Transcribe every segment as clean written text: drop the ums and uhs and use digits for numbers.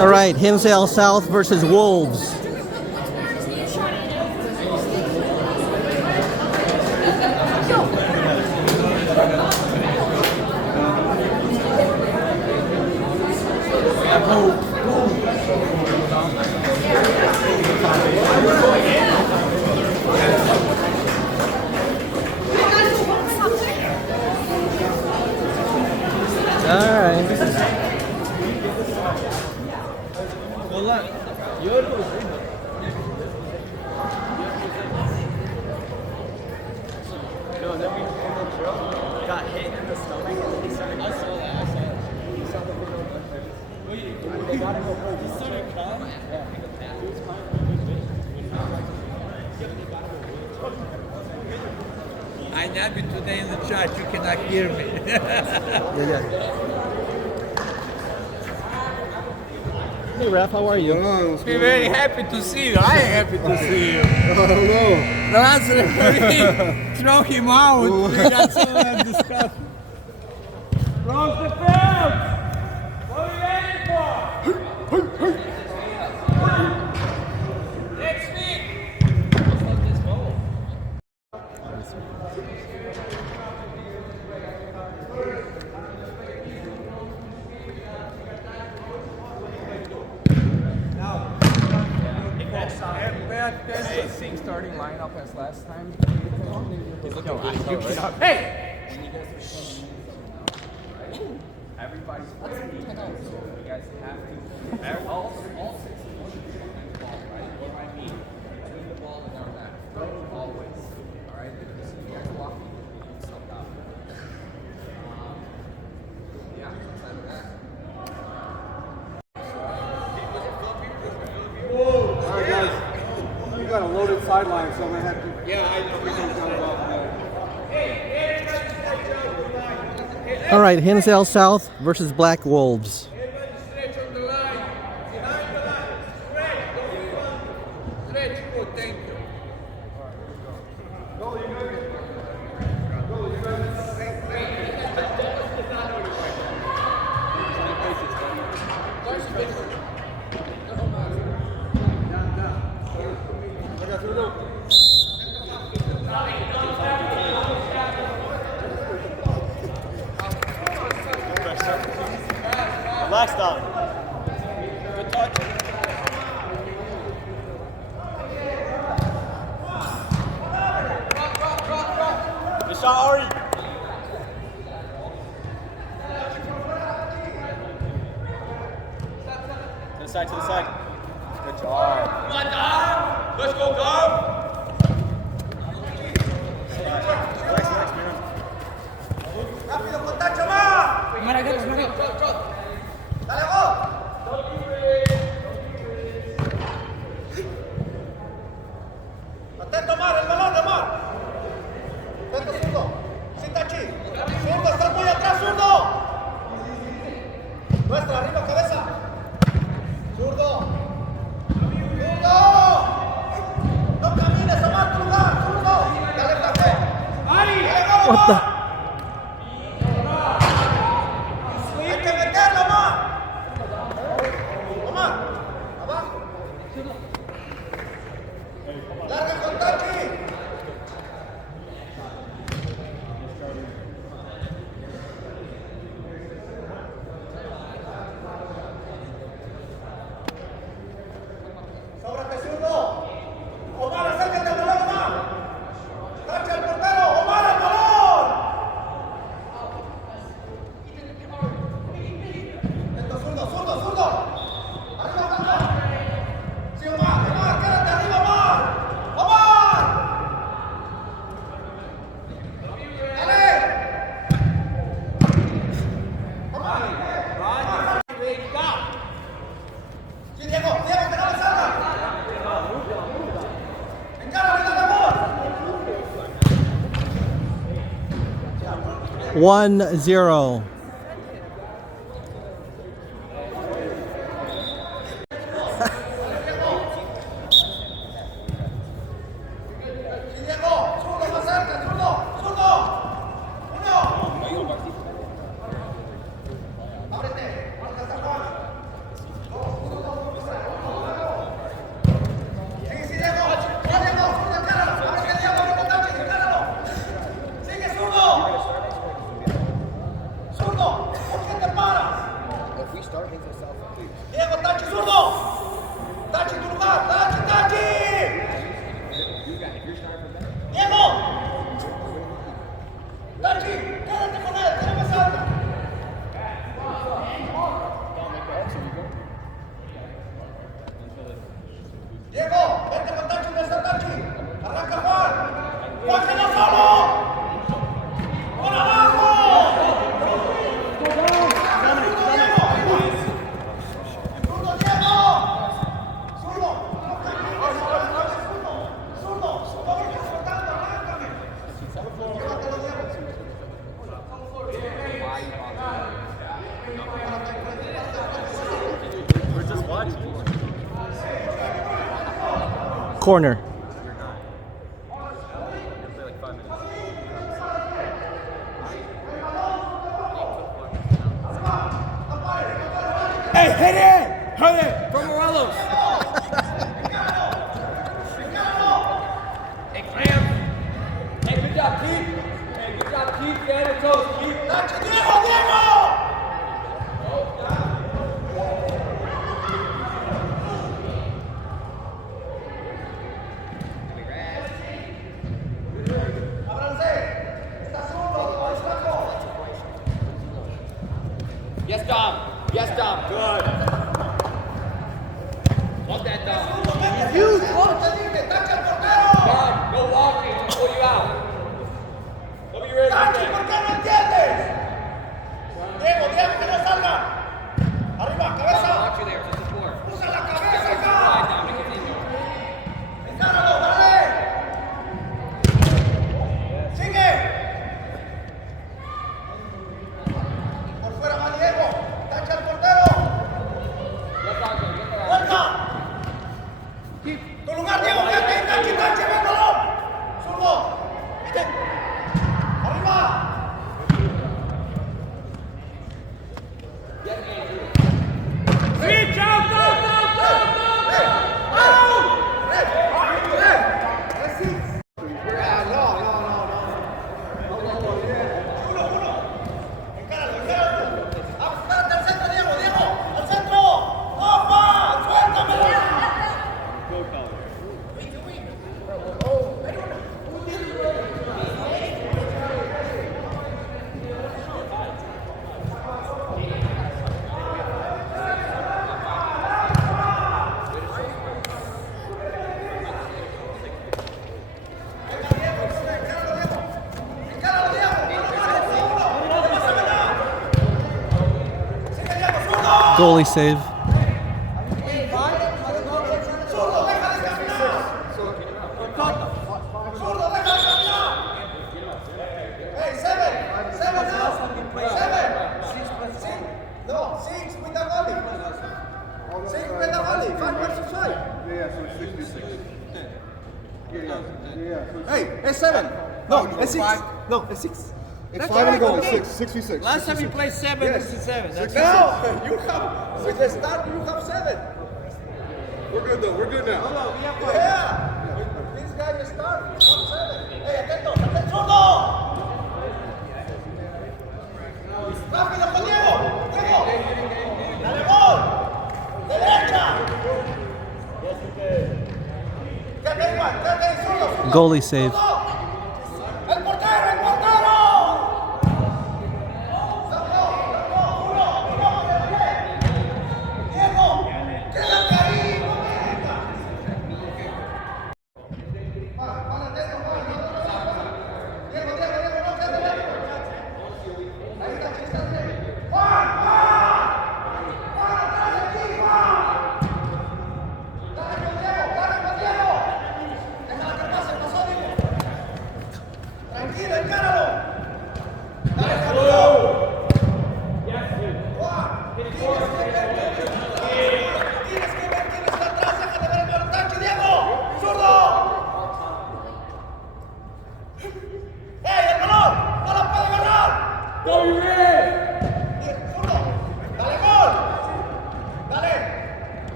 All right, Hinsdale South versus Wolves. Got hit in the stomach. He started. I saw that. He saw the video. They got him over. He started crying. Yeah. I nabbed today in the chat. You cannot hear me. Hey, Raf, how are you? We're very happy to see you. I am happy to see you. Hello. The last referee throw him out. We got some discussion. Close the field. What are you waiting for? Next week. That's the same starting lineup as last time. He's looking good. Hey! Everybody's playing defense, so you guys have to. All 6 of you should be on the ball, right? What do I mean? Move the ball in our back. Always. Alright? Because if you guys walk, you can stuff out. Yeah, outside of that. Alright, guys. You got a loaded sideline, so I'm going to have to. Yeah, I know. All right, Hinsdale South versus Black Wolves. Stretch on the line. Behind the line. Stretch. Stretch. Good, thank you. Relax down. Good touch. Good shot, Ari. To the side, to the side. Good job. Come on, Dom. Let's go, Dom. Atento, Mar, el balón de Mar. Atento, zurdo. Cinta aquí. Zurdo, estás muy atrás, zurdo. Nuestra, arriba, cabeza. Zurdo. Zurdo. No camines, Omar, tu lugar. Zurdo. Dale, café. Dale, gol, What the? Hay que meterlo, Omar. Omar, abajo. Larga con Tachi. Sóbrate, zurdo. Omar, acércate al balón, Omar. Tacha al portero. Omar, al balón. Esto, zurdo, zurdo, zurdo. Arriba, arriba. Sí, Omar, Omar, quédate arriba, Omar. Omar. Dale. Omar. Sí, Diego, Diego, que no le salga. Encara, le dale amor. 1-0. Sí, Diego, zurdo, más cerca, zurdo, zurdo. Uno. Ábrete, marca hasta Juan. Dos. Diego, Tachi, zurdo. Tachi, tu lugar. Tachi, Tachi. Diego. Tachi, quédate con él. Tenemos algo. Diego, vente con Tachi, ¿dónde está Tachi? Arranca Juan. Juan, que no solo. ¡Por abajo! Corner. Hey, hit it! Hit it! From Morelos! Hey, Clam. Hey, good job, Keith. Hey, good job, Keith. Stand and toes, Keith. ¡Tachi, Diego, Diego! Yes, Dom. Yes, Dom. Good. Love that, Dom. ¡Huge! ¡Tachi al portero! Dom, no walking. I'll pull you out. Look at your ears. ¡Tachi, ¿por qué no entiendes? Diego, Diego, que no salga. Arriba, cabeza. Watch you there to support. Usa la Get cabeza ready to slide acá. down to continue. Encáralo, dale. Sigue. Por fuera va Diego. Tachi al portero. Yes, Dom. Get there. ¡Vuelta! ¡Tu lugar, Diego! ¡Tachi, Tachi, Tachi! ¡Véndalo! ¡Zurdo! ¡Arriba! Reach out, go, go, go, go! ¡Encáralo, encáralo! ¡Ah, espérate al centro, Diego! ¡Diego! ¡Al centro! ¡Opa! ¡Suéltamela! ¡Encáralo, Diego! ¡Sigue, Diego! ¡Zurdo! Goalie save. ¡Zurdo, deja de caminar! ¡Zurdo, deja de caminar! ¡Hey, seven! ¡Seven now! ¡Seven! No, six with the goalie. Six with the goalie. 5 versus 5. Hey, it's 7. No, it's 6. No, it's 6. It's 5 and a goal. 6v6. Last time we played 7 versus 7. That's No, you have, with the start, you have 7. We're good though. We're good now. Yeah. This guy is start, you have 7. Hey, atento, atento, zurdo. Rápido con Diego. Diego. Dale gol. De derecha. Quédate igual, quédate ahí, zurdo, zurdo. Goalie save. Zurdo. ¡El portero, el portero! Diego, quédate ahí, no vengas. Para, atento, Juan, no. Diego, no, quédate. Ahí está, chiste. Juan, atrás de ti, Juan. Dale con Diego. Deja la que pase, pasó, Diego.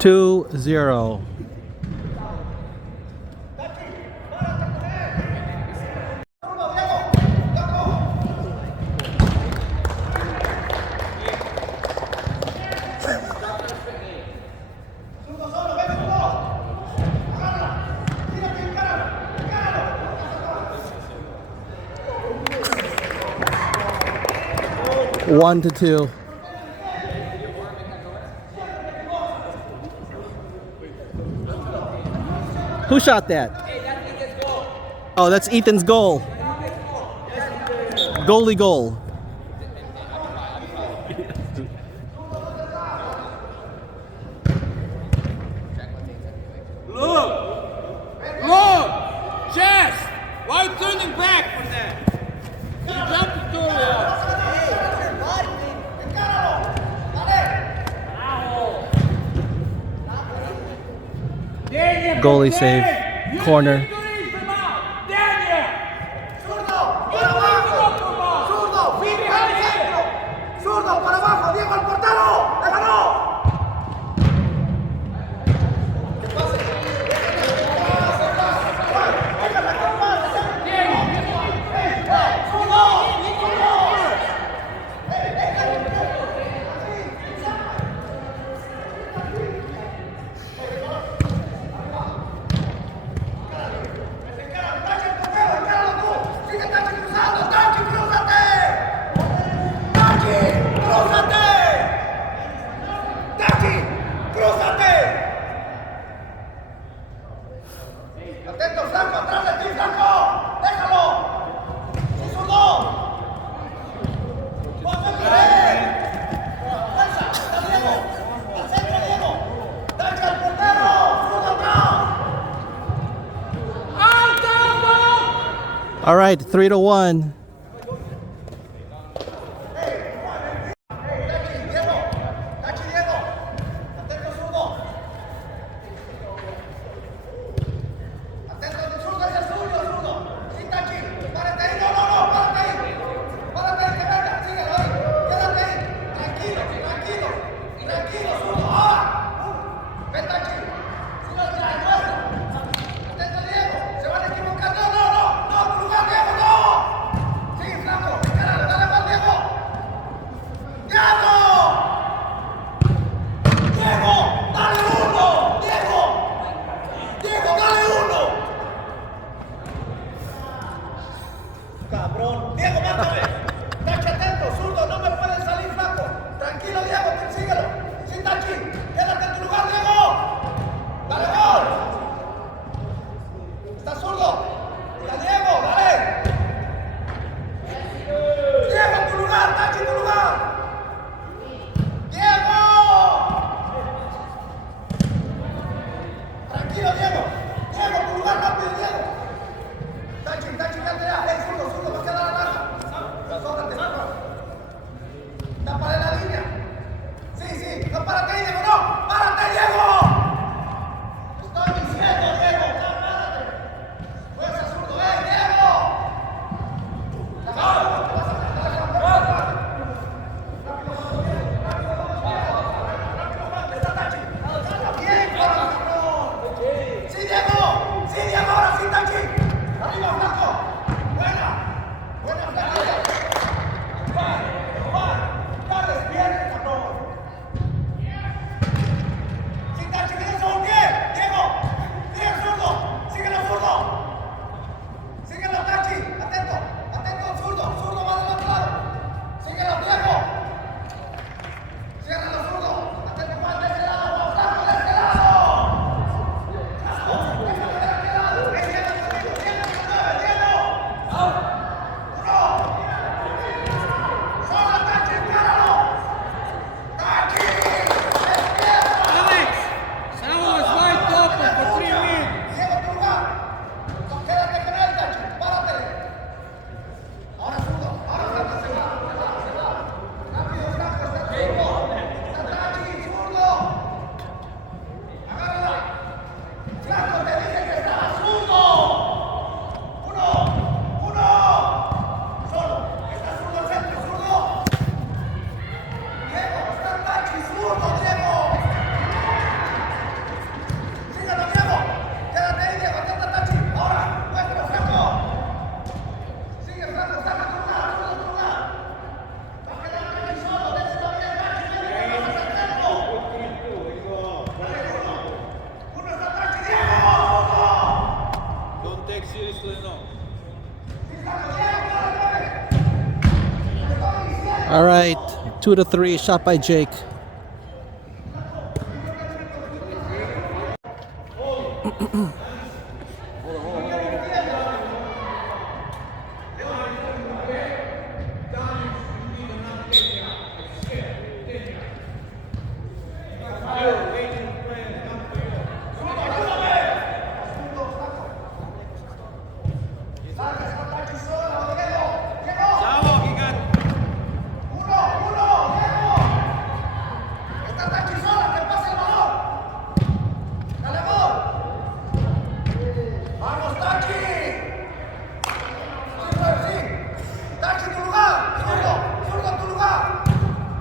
2-0. One to two. Who shot that? Oh, that's Ethan's goal. Goalie goal. Look! Chess! Why are you turning back from that? You jumped into it. Goalie save. Corner. Zurdo, para abajo. Zurdo, firme al centro. Zurdo, para abajo. Diego al portero. Déjalo. Atento, Franco, atrás de ti, Franco. Déjalo. Sí, zurdo. ¡Fuerza! ¡Está Diego! ¡Al centro, Diego! ¡Tacha al portero! ¡Zurdo atrás! All right, 3-1. ¡Tachi, Diego! ¡Atento, zurdo! ¡Atento, el zurdo es el suyo, zurdo! ¡Sí, Tachi! ¡Párate ahí! ¡No, párate ahí! ¡Párate ahí, que venga! ¡Síguelo ahí! ¡Quédate ahí! ¡Tranquilo, zurdo! ¡Ahora! ¡Ven, Tachi! ¡Síguelo, tira de vuelta! ¡Atento, Diego! ¡Se van a equivocar! ¡No! ¡Tu lugar, Diego, no! All right, 2-3, shot by Jake. ¡Vamos, Tachi! ¡Sí! ¡Tachi, tu lugar! ¡Zurdo! ¡Zurdo en tu lugar!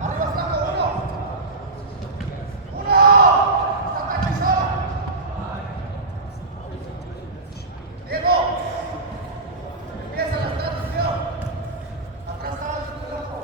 ¡Arriba, Flaco! ¡Uno! ¡Está Tachi solo! ¡Diego! Empieza la transición. Atrás estaba el Flaco.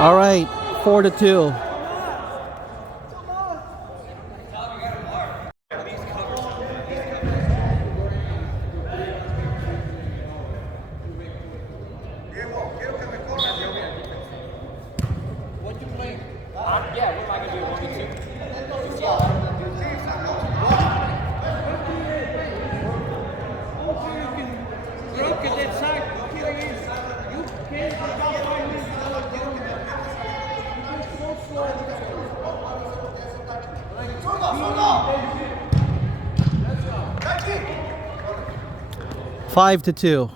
All right, 4-2. Yeah, what am I gonna do? 1v2? Look at that side. You ¡Tachi! 5-2.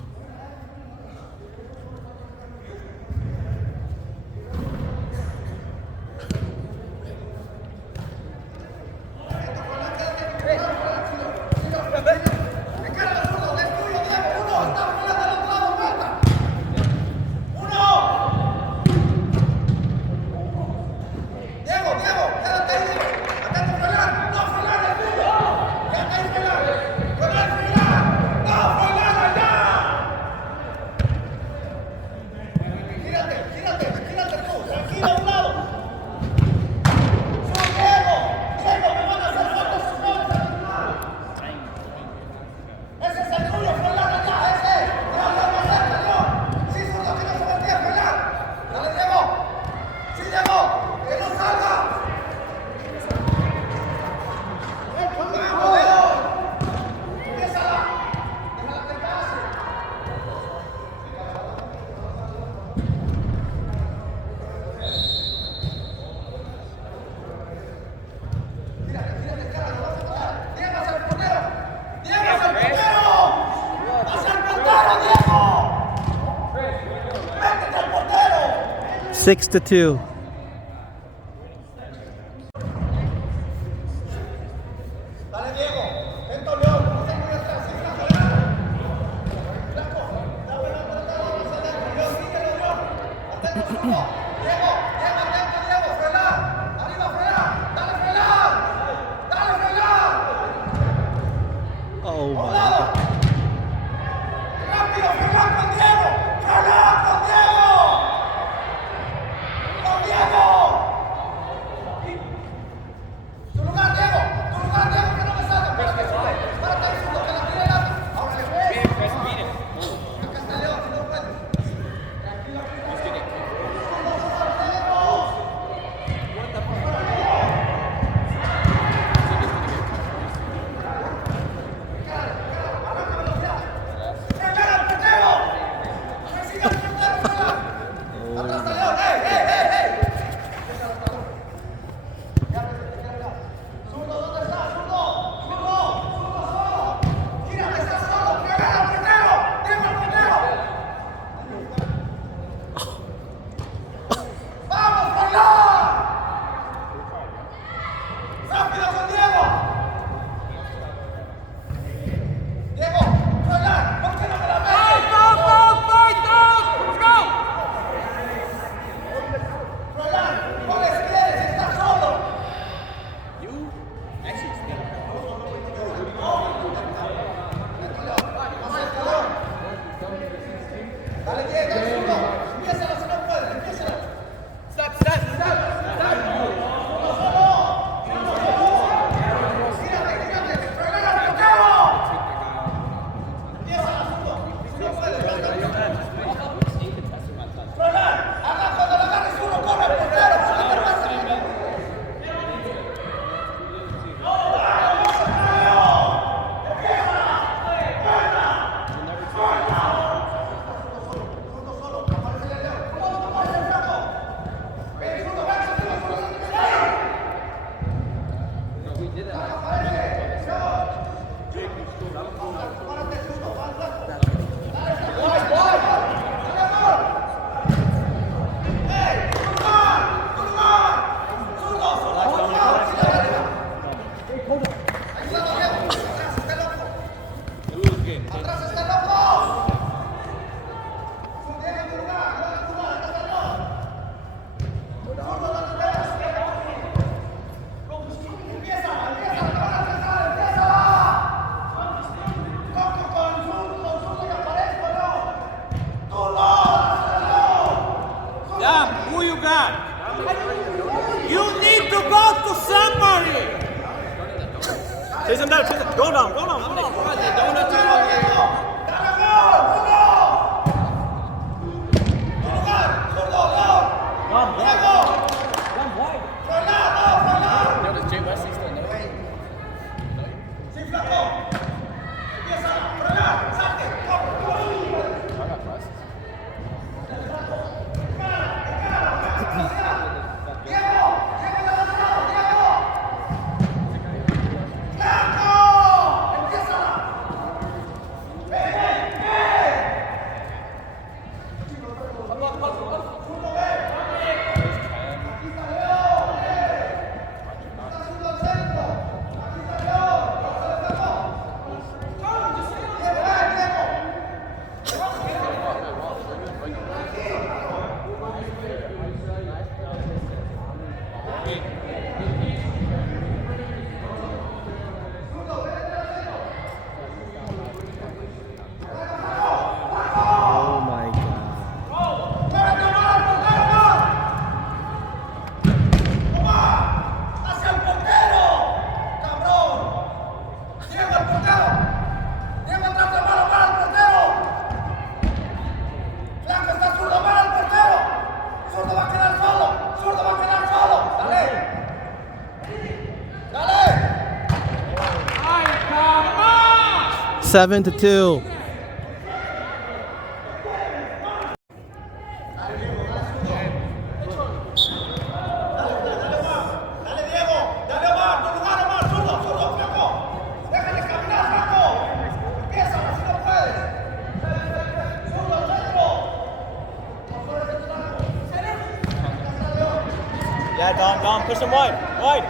Six to 2. Dale, Diego. Vento, León. No te muy atrás. Sigue la pelea. Blanco. Dame la pelota. Vamos adentro. León, síguelo, León. Atento, zurdo. Diego. Diego, atento, Diego. Frenar. Arriba, frenar. Dale, frenar. Dale, frenar. Oh A un my lado. God. Rápido, frenar con Diego. Frenar con Diego. ¡Con Diego! ¡Tu lugar, Diego! ¡Tu lugar, Diego! ¡Que no me salga! ¡Párate, párate ahí, zurdo! ¡Que la tire el alto! ¡Ahora le ves! Acá está León, si no puede. in. Atrás está el loco. Deja tu lugar, deja tu lugar, atrás está el loco. Zurdo, no te veas. Empieza, te van a empezar, empieza. Toco con zurdo y aparezco, no. Tú no. Yeah, who you got? You need to go to somebody. Chase him down. Go down. Go down. Oh my God. ¡Hacia el portero! ¡Cabrón! ¡Diego al portero! ¡Diego atrás de mano para el portero! ¡Flaco está zurdo para el portero! ¡Zurdo va a quedar solo! ¡Zurdo va a quedar solo! ¡Dale! ¡Dale! 7-2. ¡Dale, Diego! ¡Dale, Omar! ¡Tu lugar, Omar! ¡Zurdo, zurdo, flaco! ¡Déjale caminar, flaco! ¡Empieza, si no puedes! ¡Zurdo, centro! Yeah, Dom, push him wide. Wide.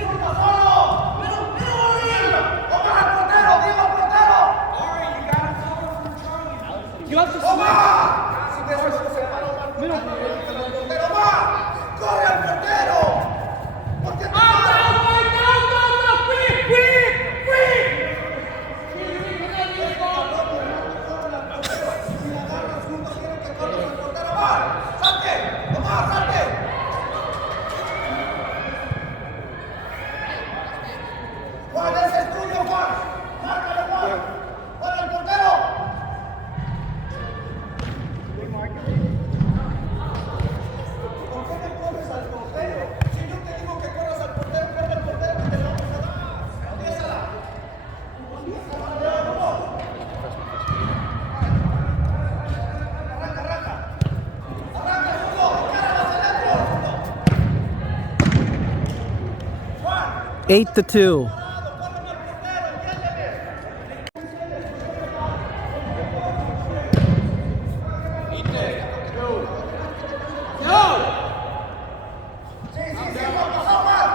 ¡Zurdo, solo! ¡Omar, al portero! ¡Diego, al portero! ¡Omar! Si te haces se para Omar, portero, Omar. ¡Corre al portero! ¿Por qué te Juan, ese es tuyo, Juan. Márcale, Juan. Juan, el portero. ¿Por qué me corres al portero? Si yo te digo que corras al portero, corre al portero que te lo vamos a dar. Empiézala. Arranca, arranca. Arranca, zurdo. Encáralo hacia adentro, zurdo. Juan. 8-2. Sí, Juan, pasó, Juan.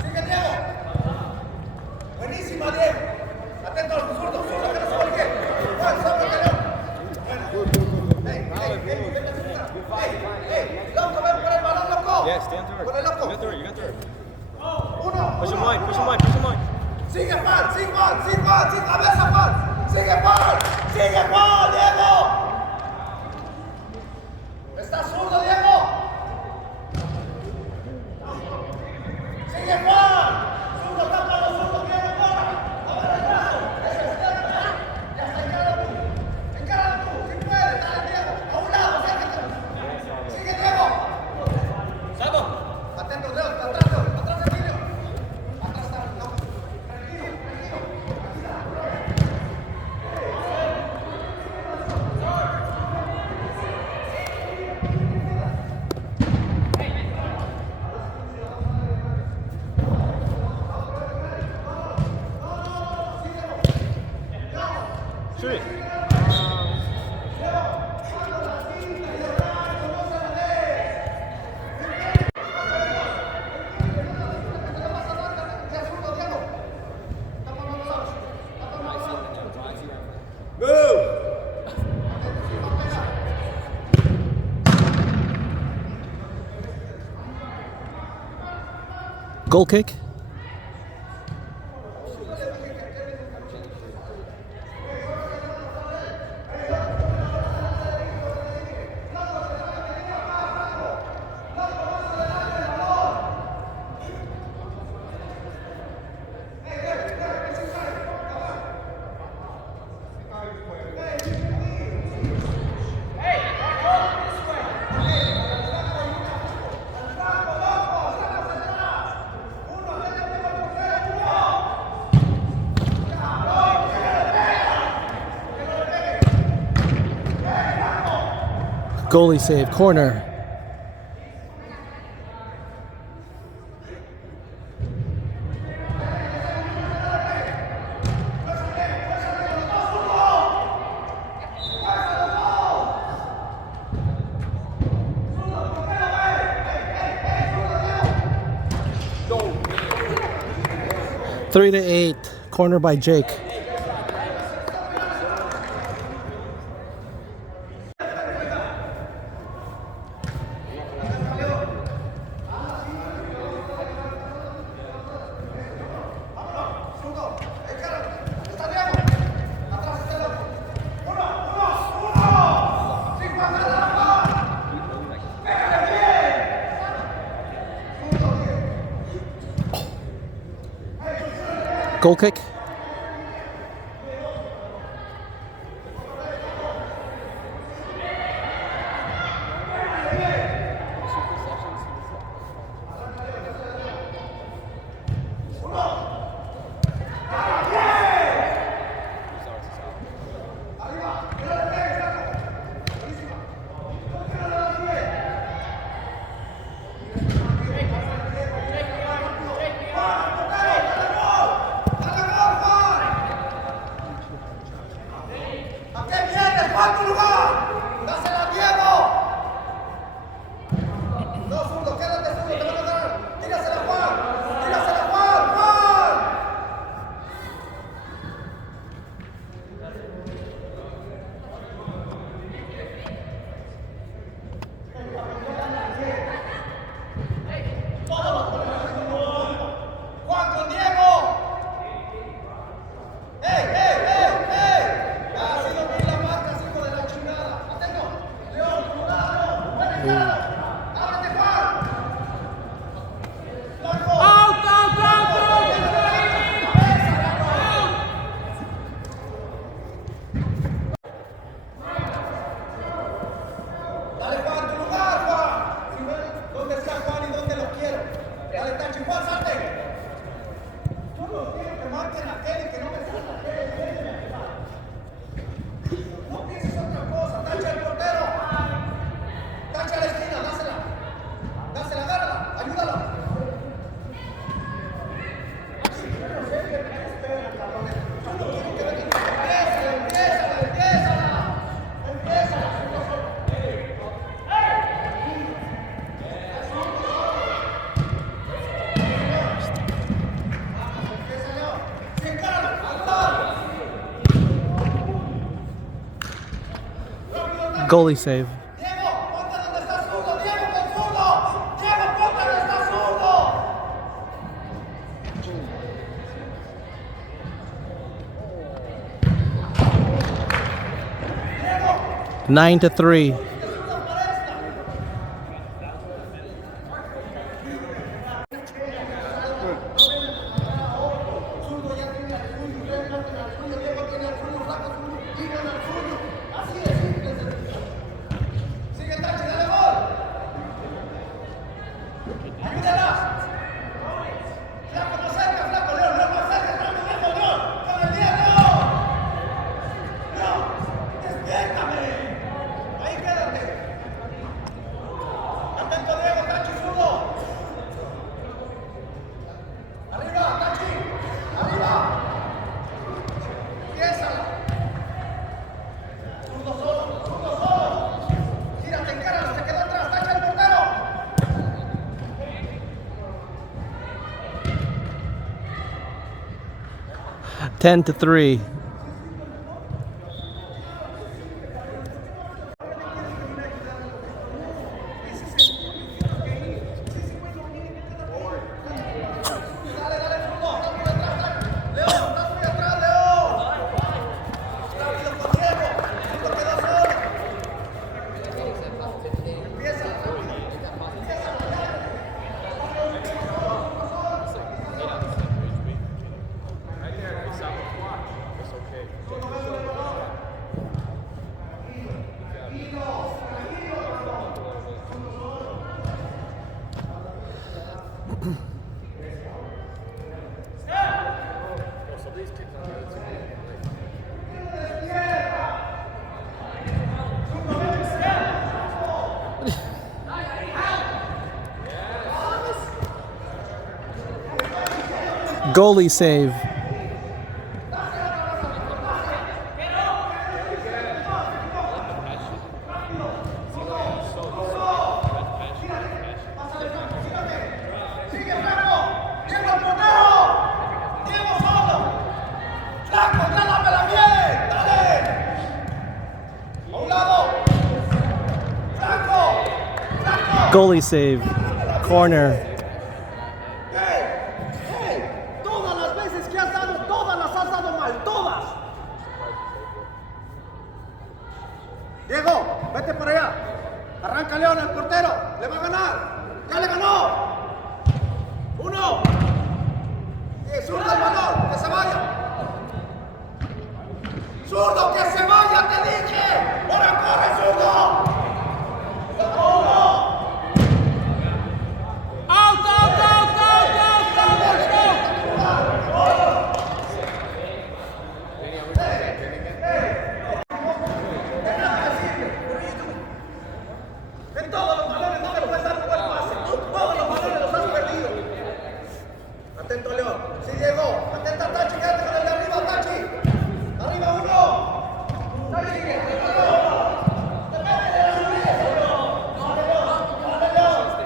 Sigue, Diego. Buenísima, Diego. Atento al zurdo, que no se volque. Juan, sábate, León. Ey, loco, ven por el balón, loco. Yeah, stand through it. Por el loco. You got through it. You got through it. Uno. Push him wide. Push him wide. Push him wide. Sigue, Juan, sigue, Juan, sigue, Juan, sin cabeza, Juan. Sigue, Juan. Sigue, Juan, Diego. Está zurdo, Diego. Sigue, Juan. Zurdo, tápalo, zurdo, Diego, corra. A ver el brazo. Ese es Diego. Ya está, encáralo tú. Encáralo tú. Si puedes, dale, Diego. A un lado, acércate. Sigue, Diego. Sabo. Atento, Diego, atrás, Emilio. Atrás está, no. Tranquilo, tranquilo. Shoot it. Ya, zurdo, Diego. Vamos. Goal kick. Goalie save, corner. No. 3-8, corner by Jake. Goal kick. Goalie save. Diego, ponte donde está zurdo, Diego con zurdo. Diego, ponte donde está zurdo. 9-3. Sigue Tachi, dale gol. Ayúdala. Flaco, no cerca, flaco, León, León, más cerca, León, León, con el 10, León. León, despiértame. Ahí quédate. Atento, Diego, Tachi, zurdo. Arriba, Tachi, arriba. Piénsala. Zurdo solo, zurdo solo. Gírate, encáralo, se quedó atrás, tacha el portero. 10-3. Goalie save. Sigue, Franco. Diego al portero. Diego solo. Franco, trálamela bien. Dale. A un lado. Franco. Franco. Goalie save. Corner. ¡Hey! ¡Hey! Todas las veces que has dado, todas las has dado mal, todas. Diego, vete para allá. Arranca León, el portero. Le va a ganar. ¡Ya le ganó! ¡Uno! ¡Zurdo el balón! ¡Que se vaya! ¡Zurdo, que se vaya! ¡Te dije! ¡Ahora corre, zurdo! ¡Uno! Out, out, out, out, out, out, let's go! En todos los balones no me puedes dar un buen pase. Todos los balones los has perdido. Atento, León. Sí, Diego. Atenta, Tachi. Quédate con el de arriba, Tachi. Arriba, uno. Tachi. Dale, León.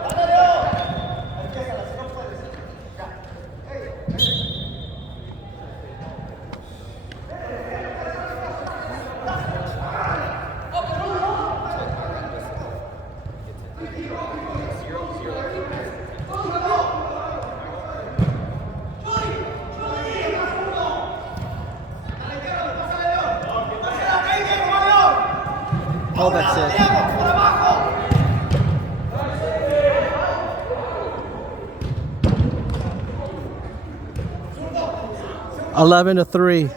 Dale, León. Empiézala, si no puedes. Ya. Oh, that's it. Diego, por abajo. 11-3.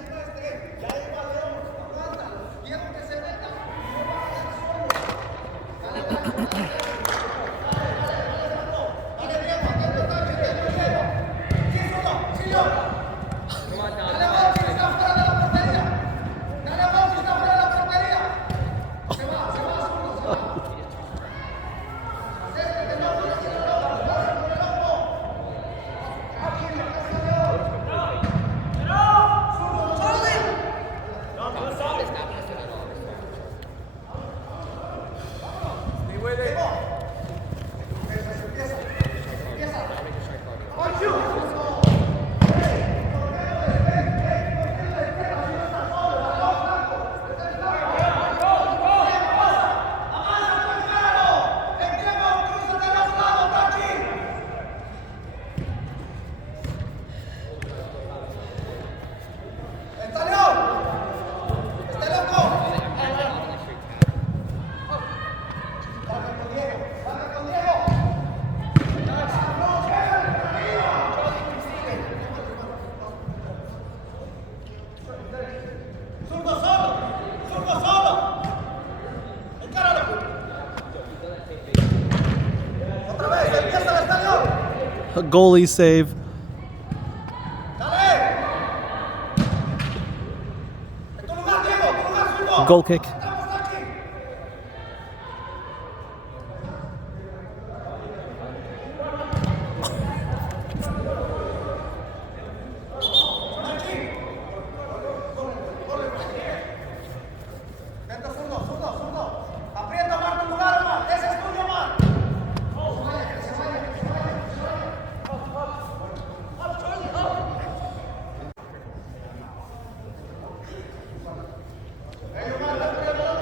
A goalie save. Goal kick. Aprieta, Omar, tu lugar, Omar. Ese es tuyo, Omar. Hey, Omar, dale el balón.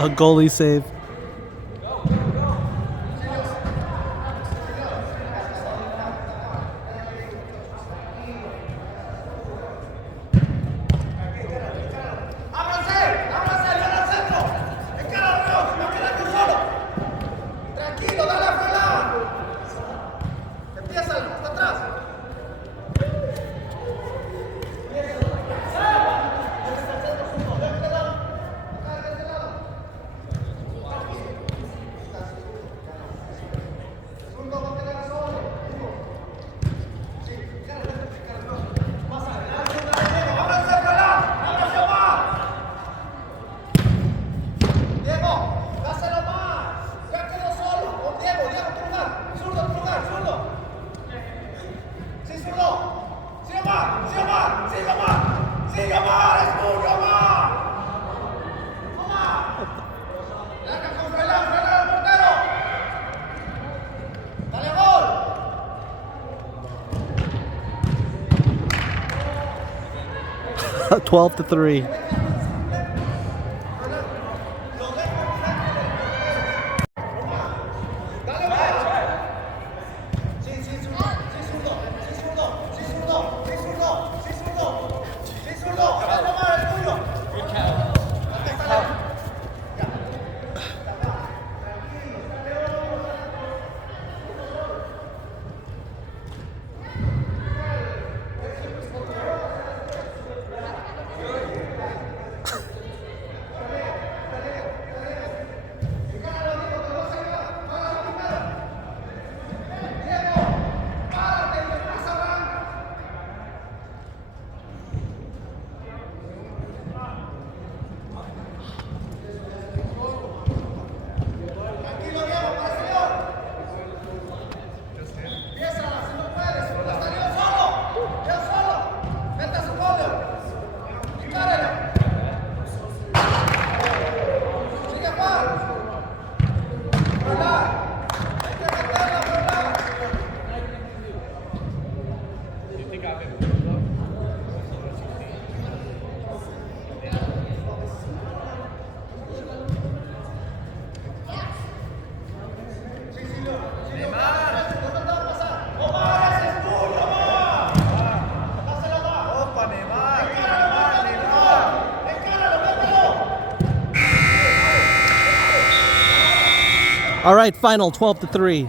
A goalie save. ¡Ábranse! ¡Ábranse! ¡Ven al centro! ¡Encara Dios! ¡No queda tú solo! ¡Tranquilo! ¡Dale afuera! ¡Empieza! ¡Hasta atrás! ¡Ábranse afuera! ¡Ábranse más! Diego, dáselo más. Ya quedó solo. Con Diego, Diego, tu lugar. Zurdo, tu lugar, zurdo. Sí, zurdo. Sigue más, sigue más, sigue más. Sigue más, es tuyo, más. No más. Larga con Fela, Fela al portero. Dale gol. Twelve to 3. Dale más. Sí, sí, zurdo, sí, zurdo, sí, zurdo, sí, zurdo, sí, zurdo, sí, zurdo, sí, zurdo. Dale más, es tuyo. Tranquilo, Diego, para el señor. Empieza, si no puedes. Está Diego solo. Diego solo. Vete a su gol. Encárelo. Sigue Juan. Froilán. Hay que meterla, Froilán. Omar, ese es tuyo, Omar. Dáselo a Omar. Opa, Neymar. Encáralo, Neymar. Encáralo, mételo. All right, final 12 to 3.